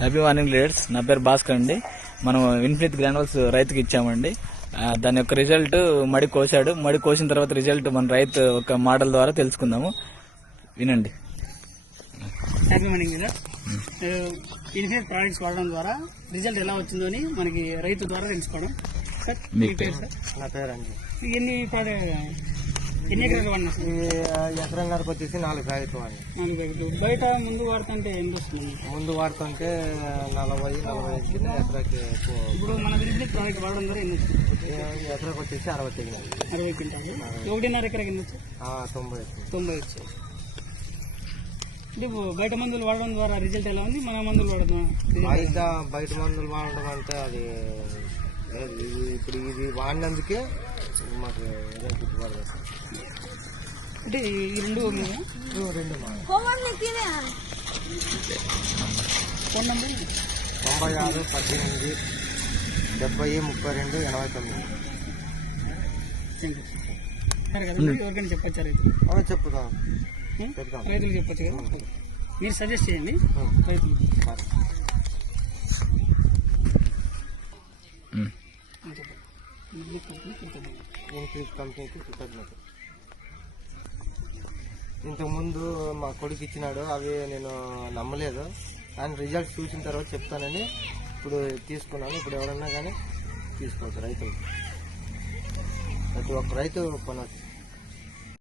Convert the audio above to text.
Happy morning leaders. నా పేరు భాస్కర్ అండి. మనం ఇన్ఫినిట్ గ్రానువల్స్ రైతుకి ఇచ్చామండి. దాని యొక్క రిజల్ట్ మడి కోసాడు. మడి కోసిన తర్వాత రిజల్ట్ మన రైతు ఒక మోడల్ ద్వారా తెలుసుకుందాము. వినండి. Happy morning leader. Infinite products వాడడం ద్వారా రిజల్ట్ ఎలా వచ్చిందో అని మనకి రైతు ద్వారా తెలుసుకోవడం. సార్ మీ పేరు? సార్ నా పేరు అండి. ఎన్ని ఎకరాలు వాడినా సార్? ఎకరంగారికి వచ్చేసి 4 ప్యాకెట్లు వాడి. 4 ప్యాకెట్లు. బయట ముందు వాడుతుంటే ఎంత వస్తుంది? ముందు వాడుతుంటే 40-45 ఎకరాకి. ఇప్పుడు మన ఇన్ఫినిట్ ప్రోడక్ట్ వాడడం ద్వారా ఎన్ని వచ్చింది? ఎకరాకి వచ్చేసి 60 తెగినాయి. 60 క్వింటాలు. 1.5 ఎకరాకి ఎన్ని వచ్చాయి? 90 వచ్చాయి. అంటే బయట మందులు వాడడం ద్వారా రిజల్ట్ ఎలా ఉంది? మన మందులు వాడడం బయట మందులు వాడడం అంటే అది ఇప్పుడు ఇది వాడినందుకే మాకు గిట్టుబాటు. అంటే ఈ రెండు ఫోన్ నంబర్ 96 18 70 32 89. ఎవరికైనా చెప్పచ్చా రైతు? చెప్తాం రైతులు చెప్పచ్చు కదా. మీరు సజెస్ట్ చేయండి రైతులు. కంపెనీకి కృతజ్ఞత. ఇంతకుముందు మా కొడుకు ఇచ్చినాడు, అవి నేను నమ్మలేదు. కానీ రిజల్ట్ చూసిన తర్వాత చెప్తానని ఇప్పుడు తీసుకున్నాను. ఇప్పుడు ఎవరన్నా కానీ తీసుకోవచ్చు రైతులు. ప్రతి ఒక్క రైతు కొనవచ్చు.